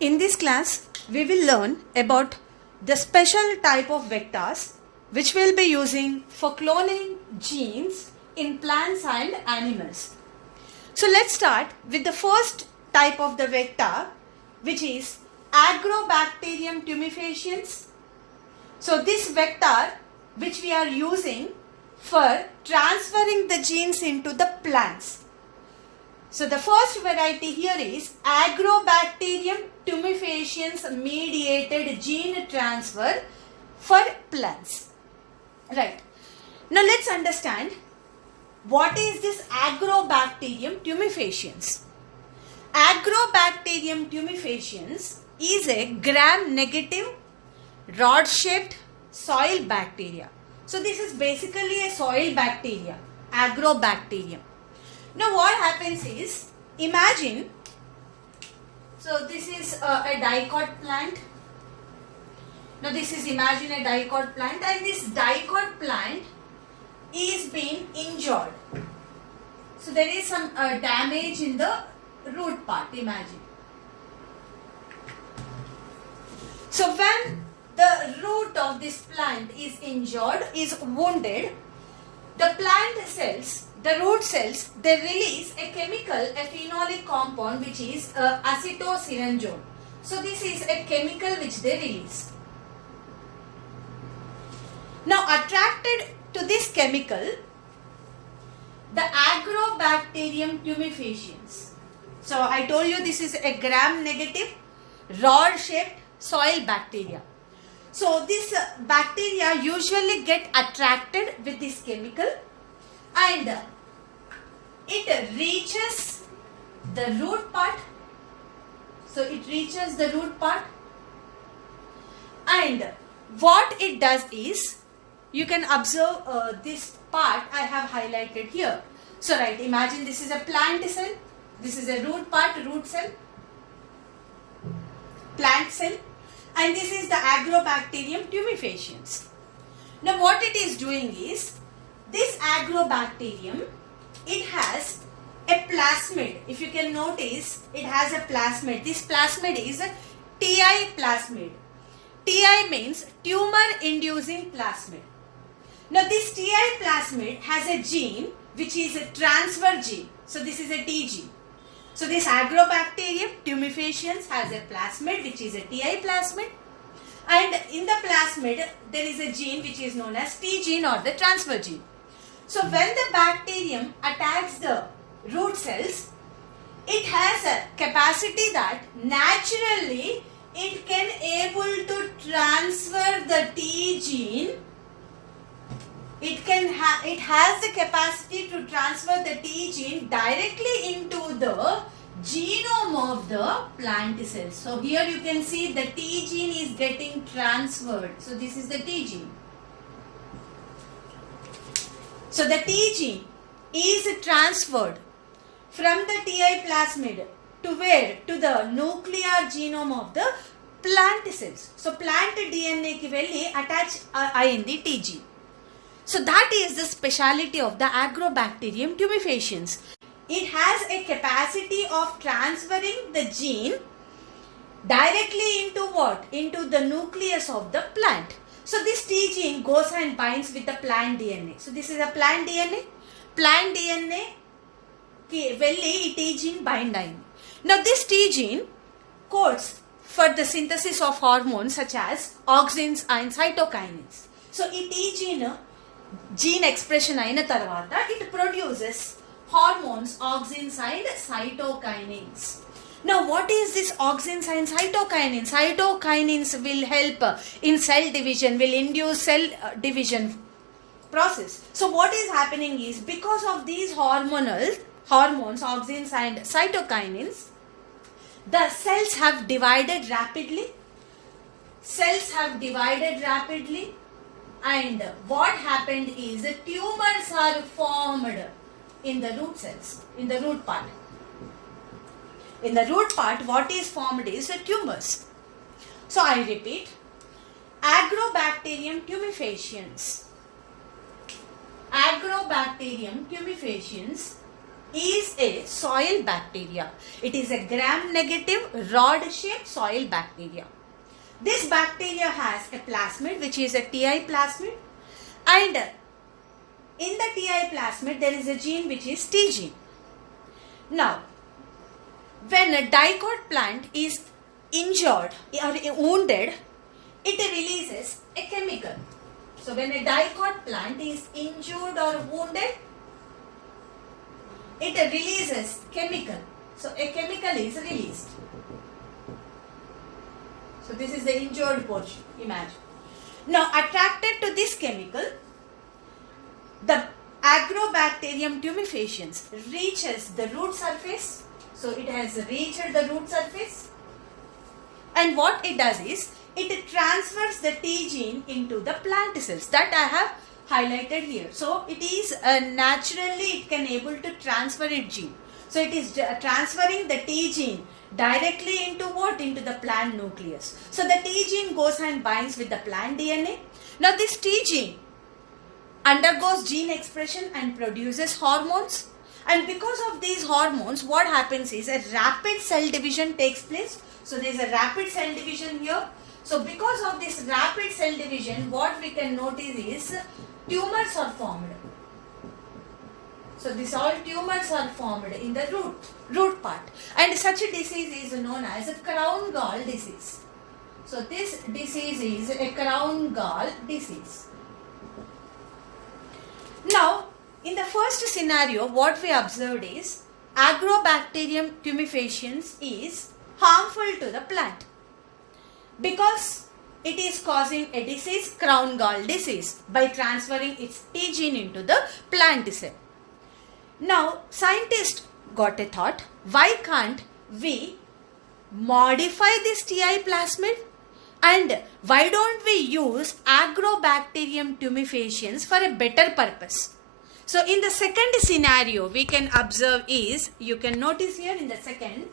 In this class, we will learn about the special type of vectors which we'll be using for cloning genes in plants and animals. So let's start with the first type of the vector, which is Agrobacterium tumefaciens. So this vector which we are using for transferring the genes into the plants. So the first variety here is Agrobacterium tumefaciens mediated gene transfer for plants. Right. Now let's understand what is this Agrobacterium tumefaciens. Agrobacterium tumefaciens is a gram-negative rod-shaped soil bacteria. So this is basically a soil bacteria, Agrobacterium. Now what happens is, imagine, so this is a dicot plant. Now this is, imagine a dicot plant, and this dicot plant is being injured. So there is some damage in the root part, imagine. So when the root of this plant is injured, is wounded, the plant cells, the root cells, they release a chemical, a phenolic compound which is acetosyranzone. So this is a chemical which they release. Now attracted to this chemical, the Agrobacterium tumefaciens. So I told you this is a gram-negative rod-shaped soil bacteria. So this bacteria usually get attracted with this chemical, and it reaches the root part. So it reaches the root part, and what it does is, you can observe this part I have highlighted here. So right, imagine this is a plant cell, this is a root part, root cell, plant cell, and this is the Agrobacterium tumefaciens. Now what it is doing is, this Agrobacterium, it has a plasmid. If you can notice, it has a plasmid. This plasmid is a TI plasmid. TI means tumor inducing plasmid. Now this TI plasmid has a gene which is a transfer gene. So this is a T gene. So this Agrobacterium tumefaciens has a plasmid which is a TI plasmid, and in the plasmid there is a gene which is known as T gene or the transfer gene. So when the bacterium attacks the root cells, it has a capacity that naturally it can able to transfer the T gene. It has the capacity to transfer the T gene directly into the genome of the plant cells. So here you can see the T gene is getting transferred. So this is the T gene. So the T gene is transferred from the TI plasmid to where? To the nuclear genome of the plant cells. So plant DNA ki velli attach ayindi T gene. So that is the speciality of the Agrobacterium tumefaciens. It has a capacity of transferring the gene directly into what? Into the nucleus of the plant. So this T gene goes and binds with the plant DNA. So this is a plant DNA. Plant DNA ki velli T gene bind ayindi. Now this T gene codes for the synthesis of hormones such as auxins and cytokinins. So this T gene expression aina tarvata, it produces hormones, auxins and cytokinins. Now what is this auxins and cytokinins? Cytokinins will help in cell division, will induce cell division process. So what is happening is, because of these hormones, auxins and cytokinins, the cells have divided rapidly. And what happened is, the tumors are formed in the root cells, in the root part. In the root part, what is formed is the tumors. So I repeat, Agrobacterium tumefaciens. Agrobacterium tumefaciens is a soil bacteria. It is a gram-negative rod-shaped soil bacteria. This bacteria has a plasmid which is a Ti plasmid, and in the Ti plasmid there is a gene which is T gene. Now, when a dicot plant is injured or wounded, it releases a chemical. So when a dicot plant is injured or wounded, it releases chemical. So a chemical is released. So this is the injured portion, imagine. Now attracted to this chemical, the Agrobacterium tumefaciens reaches the root surface. So it has reached the root surface, and what it does is, it transfers the T gene into the plant cells that I have highlighted here. So it is naturally it can able to transfer its gene. So it is transferring the T gene directly into what? Into the plant nucleus. So the T gene goes and binds with the plant DNA. Now this T gene undergoes gene expression and produces hormones. And because of these hormones, what happens is a rapid cell division takes place. So there is a rapid cell division here. So because of this rapid cell division, what we can notice is tumors are formed. So these all tumors are formed in the root part. And such a disease is known as a crown gall disease. So this disease is a crown gall disease. Now, in the first scenario, what we observed is Agrobacterium tumefaciens is harmful to the plant because it is causing a disease, crown gall disease, by transferring its T gene into the plant cell. Now, scientists got a thought, why can't we modify this Ti plasmid, and why don't we use Agrobacterium tumefaciens for a better purpose? So in the second scenario we can observe is, you can notice here in the second,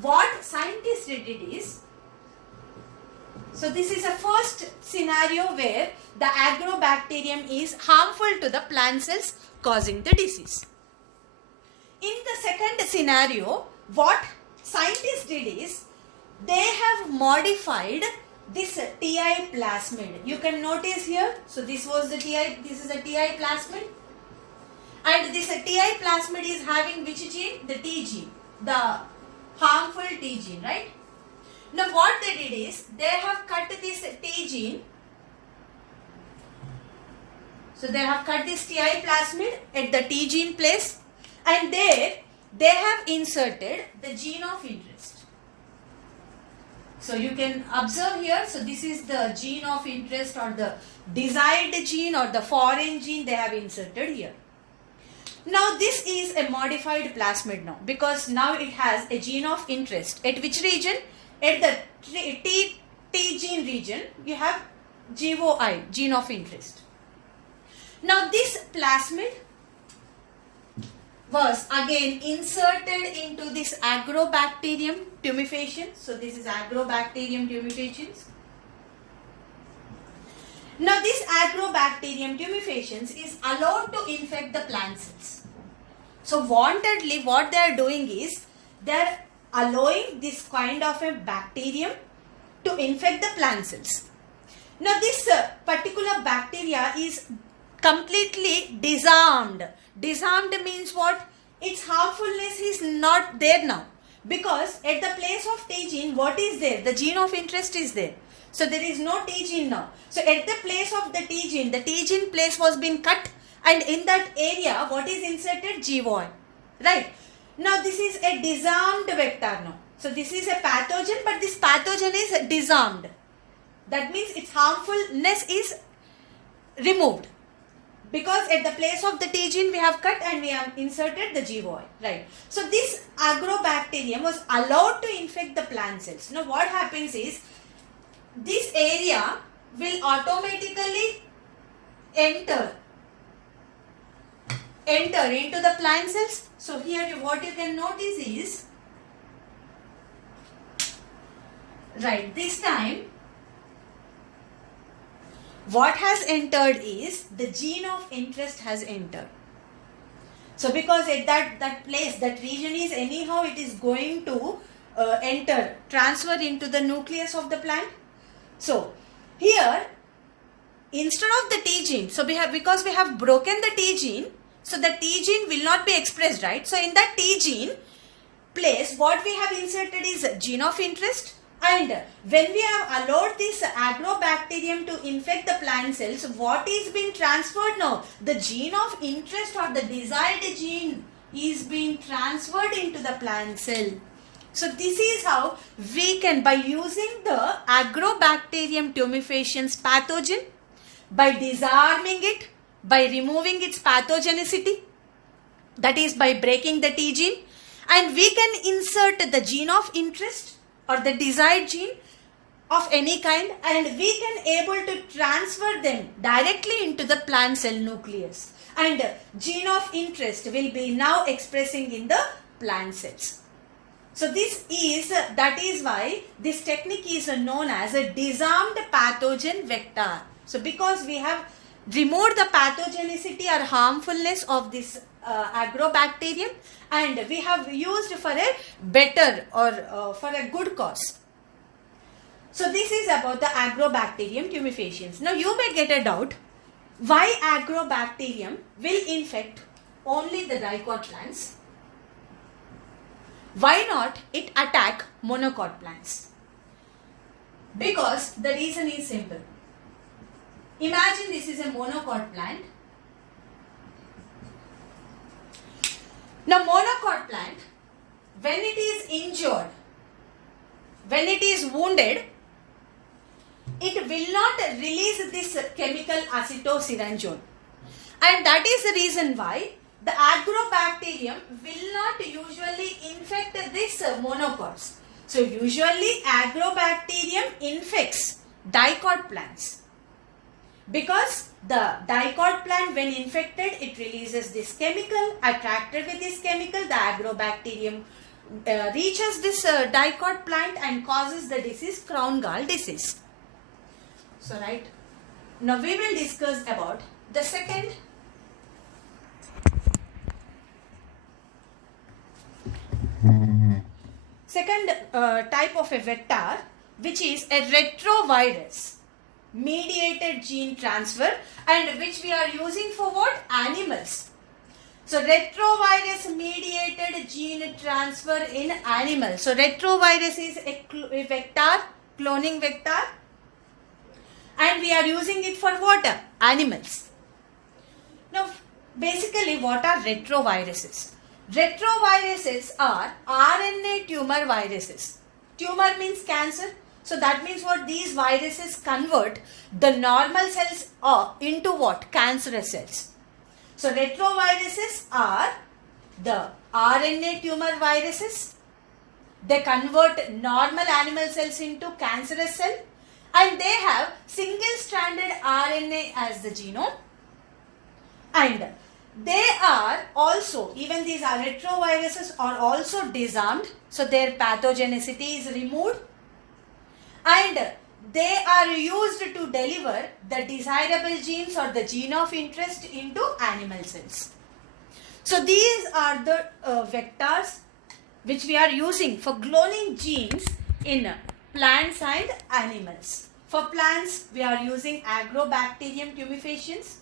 what scientists did is, so this is a first scenario where the Agrobacterium is harmful to the plant cells causing the disease. In the second scenario, what scientists did is, they have modified this Ti plasmid. You can notice here, so this was the Ti, this is a Ti plasmid. And this Ti plasmid is having which gene? The T gene, the harmful T gene, right? Now what they did is, they have cut this T gene. So they have cut this Ti plasmid at the T gene place, and there they have inserted the gene of interest. So you can observe here, so this is the gene of interest or the desired gene or the foreign gene they have inserted here. Now this is a modified plasmid now, because now it has a gene of interest. At which region? At the T gene region, you have GOI, gene of interest. Now this plasmid was again inserted into this Agrobacterium tumefaciens. So this is Agrobacterium tumefaciens. Now this Agrobacterium tumefaciens is allowed to infect the plant cells. So wantedly what they are doing is, they are allowing this kind of a bacterium to infect the plant cells. Now this particular bacteria is completely disarmed. Disarmed means what? Its harmfulness is not there now, because at the place of T gene, what is there? The gene of interest is there. So there is no T gene now. So at the place of the T gene place was been cut, and in that area what is inserted? GOI, right? Now this is a disarmed vector now. So this is a pathogen, but this pathogen is disarmed. That means its harmfulness is removed, because at the place of the T gene we have cut and we have inserted the GOI, right? So this Agrobacterium was allowed to infect the plant cells. Now what happens is, this area will automatically enter into the plant cells. So here what you can notice is, right, this time what has entered is, the gene of interest has entered. So because at that place, that region is anyhow it is going to transfer into the nucleus of the plant. So here, instead of the T gene, so because we have broken the T gene, so the T gene will not be expressed, right? So in that T gene place, what we have inserted is gene of interest, and when we have allowed this agrobacterium to infect the plant cells, what is being transferred now? The gene of interest or the desired gene is being transferred into the plant cell. So this is how we can, by using the agrobacterium tumefaciens pathogen, by disarming it, by removing its pathogenicity, that is by breaking the T gene, and we can insert the gene of interest or the desired gene of any kind, and we can able to transfer them directly into the plant cell nucleus, and gene of interest will be now expressing in the plant cells. So that is why this technique is known as a disarmed pathogen vector. So because we have removed the pathogenicity or harmfulness of this agrobacterium, and we have used for a better or for a good cause. So this is about the agrobacterium tumefaciens. Now you may get a doubt, why agrobacterium will infect only the dicot plants? Why not it attack monocot plants? Because the reason is simple. Imagine this is a monocot plant. Now monocot plant, when it is injured, when it is wounded, it will not release this chemical acetosyrangione. And that is the reason why the agrobacterium will not usually infect this monocots. So usually agrobacterium infects dicot plants, because the dicot plant, when infected, it releases this chemical. Attracted with this chemical, the agrobacterium reaches this dicot plant and causes the disease crown gall disease. So right, now we will discuss about the second type of a vector, which is a retrovirus mediated gene transfer, and which we are using for what? Animals. So retrovirus mediated gene transfer in animals. So retrovirus is a vector, cloning vector, and we are using it for what? Animals. Now basically, what are retroviruses? Retroviruses are RNA tumor viruses. Tumor means cancer. So that means what? These viruses convert the normal cells into what? Cancerous cells. So retroviruses are the RNA tumor viruses. They convert normal animal cells into cancerous cell, and they have single-stranded RNA as the genome, and they are also, even these retroviruses are also disarmed, so their pathogenicity is removed, and they are used to deliver the desirable genes or the gene of interest into animal cells. So these are the vectors which we are using for cloning genes in plants and animals. For plants, we are using agrobacterium tumefaciens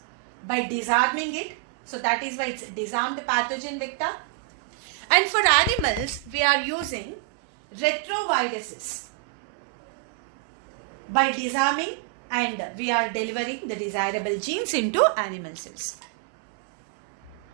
by disarming it. So that is why it's disarmed pathogen vector. And for animals, we are using retroviruses by disarming, and we are delivering the desirable genes into animal cells.